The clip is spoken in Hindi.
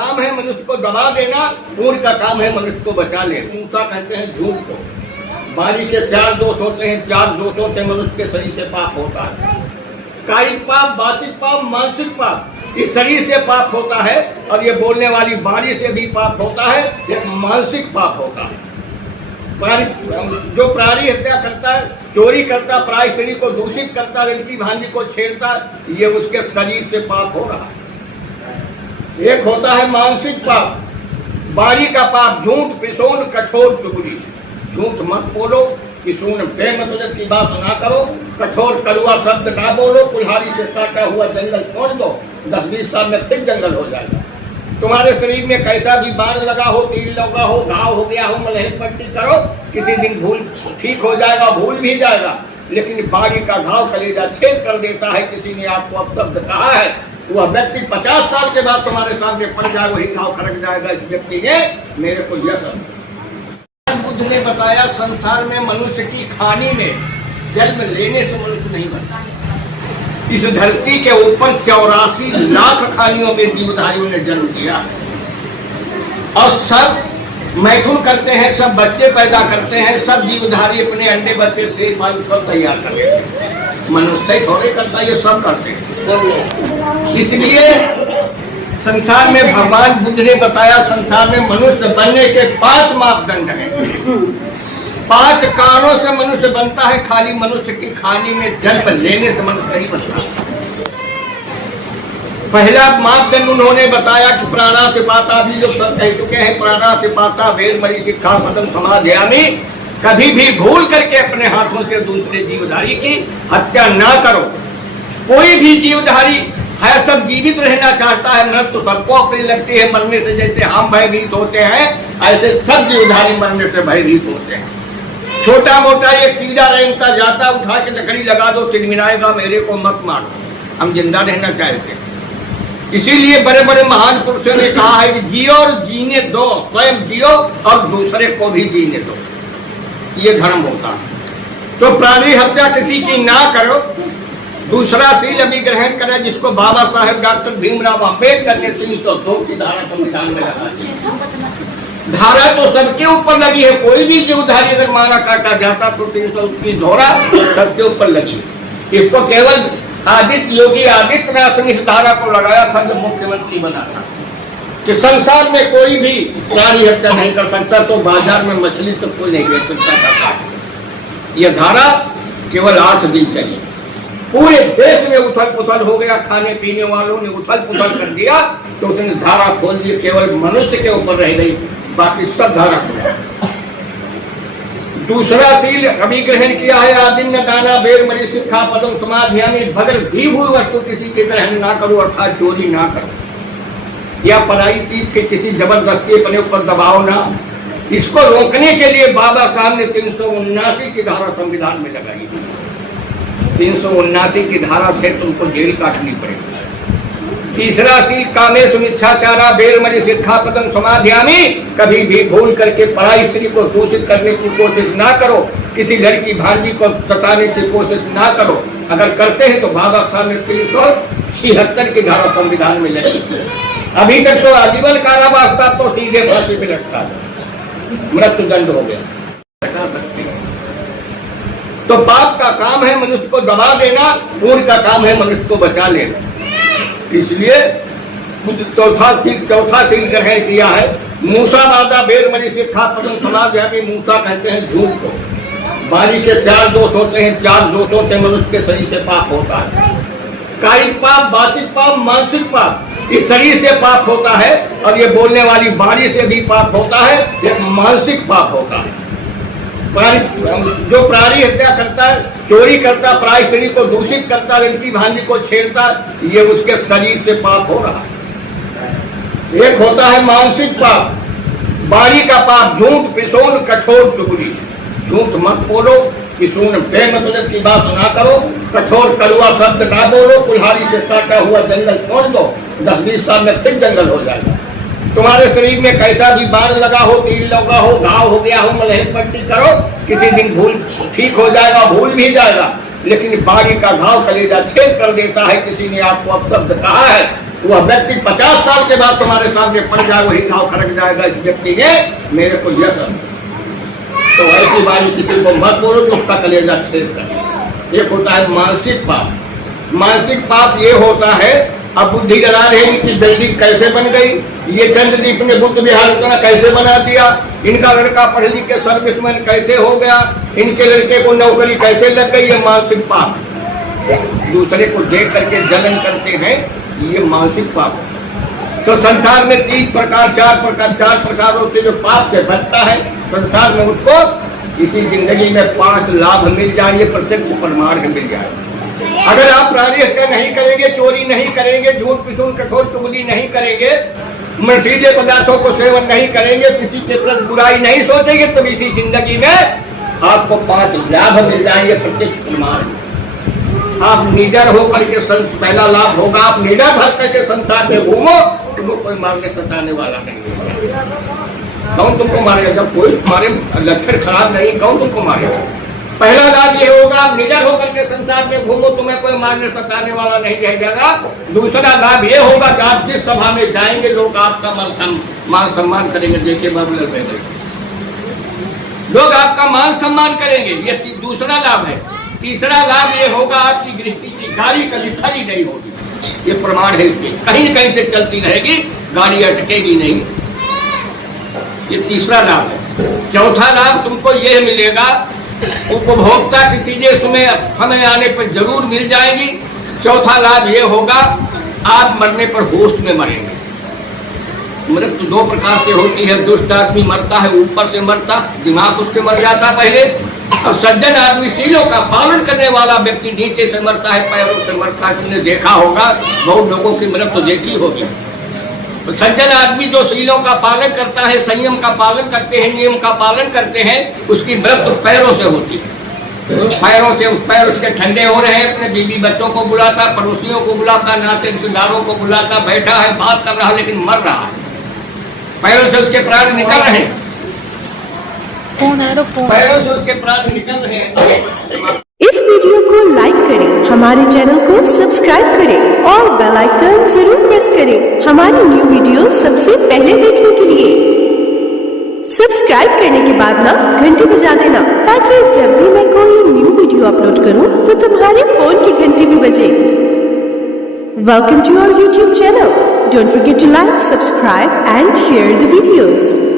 काम है मनुष्य को दबा देना, ऊँट का काम है मनुष्य को बचा लेना। मूसा कहते हैं झूठ को। बारी के 4 दोष होते हैं, 4 दोषों से मनुष्य के शरीर से पाप होता है। कायिक पाप, वाचिक पाप, मानसिक पाप। इस शरीर से पाप होता है और ये बोलने वाली बारी से भी पाप होता है, एक मानसिक पाप होता है। जो प्राणी हत्या करता है, चोरी करता, पराई स्त्री को दूषित करता, लड़की भांजी को छेड़ता, ये उसके शरीर से पाप हो रहा है। एक होता है मानसिक पाप, बारी का पाप, झूठ, पिसोन, कठोर चुगली। झूठ मत बोलो, पिसोन बेमतलब की बात ना करो, कठोर कड़वा शब्द ना बोलो, कुल्हाड़ी से काटा हुआ जंगल छोड़ दो, 10-20 साल में फिर जंगल हो जाएगा। तुम्हारे शरीर में कैसा भी बार लगा हो, तीर लगा हो, घाव हो गया हो, मलहम पट्टी करो, किसी दिन भूल ठीक हो जाएगा, भूल भी जाएगा। लेकिन बारी का घाव कलेजा छेद कर देता है। किसी ने आपको अपशब्द कहा है, वह व्यक्ति 50 साल के बाद तुम्हारे सामने पड़ जाए, वही घाव खड़क जाएगा। इस व्यक्ति ने मेरे को यह बुद्ध ने बताया, संसार में मनुष्य की खानी में जन्म लेने से मनुष्य नहीं बनता। इस धरती के ऊपर 84 लाख खानियों में जीवधारियों ने जन्म लिया और सब मैथुन करते हैं, सब बच्चे पैदा करते हैं, सब जीवधारी अपने अंडे बच्चे से मालूम सब तैयार करते हैं। मनुष्य थोड़े करता, ये सब करते हैं। इसलिए संसार में भगवान बुद्ध ने बताया, संसार में मनुष्य बनने के 5 मापदंड हैं। 5 कारणों से मनुष्य बनता है, खाली मनुष्य की खानी में जन्म लेने से मनुष्य नहीं बनता। पहला मापदंड उन्होंने बताया कि प्राणातिपाता, अभी जो सब कह चुके हैं, प्राणातिपाता वेद मणि शिक्षा पदम समाधियामी, कभी भी भूल करके अपने हाथों से दूसरे जीवधारी की हत्या ना करो। कोई भी जीवधारी है, सब जीवित रहना चाहता है, मृत्यु तो सबको अपनी लगती है। मरने से जैसे हम भयभीत होते हैं, ऐसे सब जीवधारी मरने से भयभीत होते हैं। छोटा मोटा ये कीड़ा रेंगता जाता, उठा के लकड़ी लगा दो, चिड़मिड़ाएगा, मेरे को मत मारो। हम जिंदा रहना चाहते हैं। इसीलिए बड़े बड़े महान पुरुषों ने कहा है कि जियो और जीने दो, स्वयं जियो और दूसरे को भी जीने दो, ये धर्म होता है। तो प्राणी हत्या किसी की ना करो। दूसरा शील अभिग्रहण करें, जिसको बाबा साहेब डॉक्टर भीमराव अम्बेडकर ने 302 की धारा संविधान में लगा दी। धारा तो सबके ऊपर लगी है, कोई भी जीवधारी अगर मारा काटा जाता तो 300 की धारा सबके ऊपर लगी। इसको केवल आदित्य योगी आदित्यनाथ ने इस धारा को लगाया था जब मुख्यमंत्री बना था, कि संसार में कोई भी प्राणी हत्या नहीं कर सकता, तो बाजार में मछली तो कोई नहीं बेच सकता था। यह धारा केवल 8 दिन चली। पूरे देश में उथल पुथल हो गया, खाने पीने वालों ने उथल पुथल कर दिया, तो उसने धारा खोल दी, केवल मनुष्य के ऊपर रह गई, बाकी सब धारा खोल। दूसरा शील अभिग्रहण किया है, आदिन्य दाना बेर मणि शिक्षा पदम समाधियामी, भगर भी हुई वस्तु किसी के ग्रहण ना करो, अर्थात चोरी ना करो या पराई चीज के किसी जबरदस्ती अपने ऊपर दबाव ना। इसको रोकने के लिए बाबा साहब ने 379 की धारा संविधान में लगाई। 379 की धारा से तुमको जेल काटनी पड़ेगी। तीसरा शील कामेषु मिथ्याचारा बेरमणि शिक्षा पदम समाधियामी, कभी भी भूल करके पराई स्त्री को दूषित करने की कोशिश ना करो, किसी लड़की भांजी को सताने की कोशिश ना करो। अगर करते हैं तो बाबा साहब ने 376 की धारा संविधान में लगी। अभी तक तो आजीवन कारावास था, तो सीधे फांसी पे लटका दो, मृत्यु दंड हो गया। हटा सकते हैं। तो पाप का काम है मनुष्य को दबा देना, पुण्य का काम है मनुष्य को बचा लेना। इसलिए चौथा शील ग्रहण किया है। मूसा वादा बेर मणि शिक्षा पदम समाधियामी, मूसा कहते हैं झूठ को। बारी के 4 दोष होते हैं, 4 दोषों से मनुष्य के शरीर से पाप होता है। कायिक पाप, वाचिक पाप, मानसिक पाप। इस शरीर से पाप होता है और ये बोलने वाली बारी से भी पाप होता है, एक मानसिक पाप होता है। जो प्राणी हत्या करता है, चोरी करता, पराई स्त्री को दूषित करता, लड़की भांजी को छेड़ता, ये उसके शरीर से पाप हो रहा है। एक होता है मानसिक पाप, बारी का पाप, झूठ, पिसोन, कठोर चुगली। झूठ मत बोलो, पिसोन बेमतलब की बात ना करो, कठोर कड़वा शब्द ना बोलो, कुल्हाड़ी से काटा हुआ जंगल छोड़ दो, 10-20 साल में फिर जंगल हो जाएगा। तुम्हारे शरीर में कैसा भी बार लगा हो, तीर लगा हो, घाव हो गया हो, मलहम पट्टी करो, किसी दिन भूल ठीक हो जाएगा, भूल भी जाएगा। लेकिन बारी का घाव कलेजा छेद कर देता है। किसी ने आपको अपशब्द कहा है, वह व्यक्ति 50 साल के बाद तुम्हारे सामने पड़ जाए, वही घाव खड़क जाएगा इस व्यक्ति ने मेरे को यह कर। तो ऐसी बारी किसी को मत बोलो जो उसका कलेजा छेद करे। एक होता है मानसिक पाप। मानसिक पाप ये होता है, अब बुद्धि डरा रही कि बिल्डिंग कैसे बन गई, ये चंद्रदीप ने बुद्ध विहार इतना कैसे बना दिया, इनका लड़का पढ़ लिख के सर्विसमैन कैसे हो गया, इनके लड़के को नौकरी कैसे लग गई, ये मानसिक पाप। दूसरे को देख करके जलन करते हैं, ये मानसिक पाप। तो संसार में 3 प्रकार 4 प्रकारों से जो पाप से बचता है संसार में, उसको इसी जिंदगी में 5 लाभ मिल जाए, ये प्रत्यक्ष प्रमाण मिल जाए। अगर आप प्राणी हत्या नहीं करेंगे, चोरी नहीं करेंगे, झूठ पिसूल कठोर चुगली नहीं करेंगे, नशीले पदार्थों को सेवन नहीं करेंगे, किसी के प्रति बुराई नहीं सोचेंगे, तो इसी जिंदगी में आपको 5 लाभ मिल जाएंगे, प्रत्यक्ष प्रमाण। आप निडर होकर के पहला लाभ होगा, आप निडर भर करके संसार में घूमो, तुमको कोई मारने सताने वाला नहीं। कौन तुमको मारेगा? जब कोई तुम्हारे लक्षण खराब नहीं, कौन तुमको मारेगा? पहला लाभ ये होगा, आप निडर होकर के संसार में घूमो, तुम्हें कोई मारने सताने वाला नहीं रह जाएगा। दूसरा लाभ ये होगा कि आप जिस सभा में जाएंगे लोग आपका मान सम्मान करेंगे। देखिए बाबूलाल भाई, लोग आपका मान सम्मान करेंगे, ये दूसरा लाभ है। तीसरा लाभ ये होगा, आपकी गृहस्थी की गाड़ी कभी खाली नहीं होगी, ये प्रमाण है इसके, कहीं न कहीं से चलती रहेगी, गाड़ी अटकेगी नहीं, ये तीसरा लाभ है। चौथा लाभ तुमको यह मिलेगा, उपभोक्ता की चीजें समय आने पर जरूर मिल जाएंगी। चौथा लाभ ये होगा, आप मरने पर होश में मरेंगे। मृत्यु 2 प्रकार से होती है, दुष्ट आदमी मरता है ऊपर से मरता, दिमाग उसके मर जाता पहले, और सज्जन आदमी शीलों का पालन करने वाला व्यक्ति नीचे से मरता है, पैरों से मरता है। तुमने देखा होगा, बहुत लोगों की मृत्यु देखी होगी। तो सज्जन आदमी जो शीलों का पालन करता है, संयम का पालन करते हैं, नियम का पालन करते हैं, उसकी मृत्यु पैरों से होती है। पैरों से पैर उसके ठंडे हो रहे हैं, अपने बीवी बच्चों को बुलाता, पड़ोसियों को बुलाता, नाते रिश्तेदारों को बुलाता, बैठा है, बात कर रहा है, लेकिन मर रहा है, पैरों से उसके प्राण निकल रहे हैं, पैरों से उसके प्राण निकल रहे हैं। इस वीडियो को लाइक करें, हमारे चैनल को सब्सक्राइब करें और बेल आइकन जरूर प्रेस करें हमारी न्यू वीडियो सबसे पहले देखने के लिए। सब्सक्राइब करने के बाद ना घंटी बजा देना, ताकि जब भी मैं कोई न्यू वीडियो अपलोड करूं तो तुम्हारे फोन की घंटी भी बजे। Welcome to our YouTube channel. Don't forget to like, subscribe and share the videos.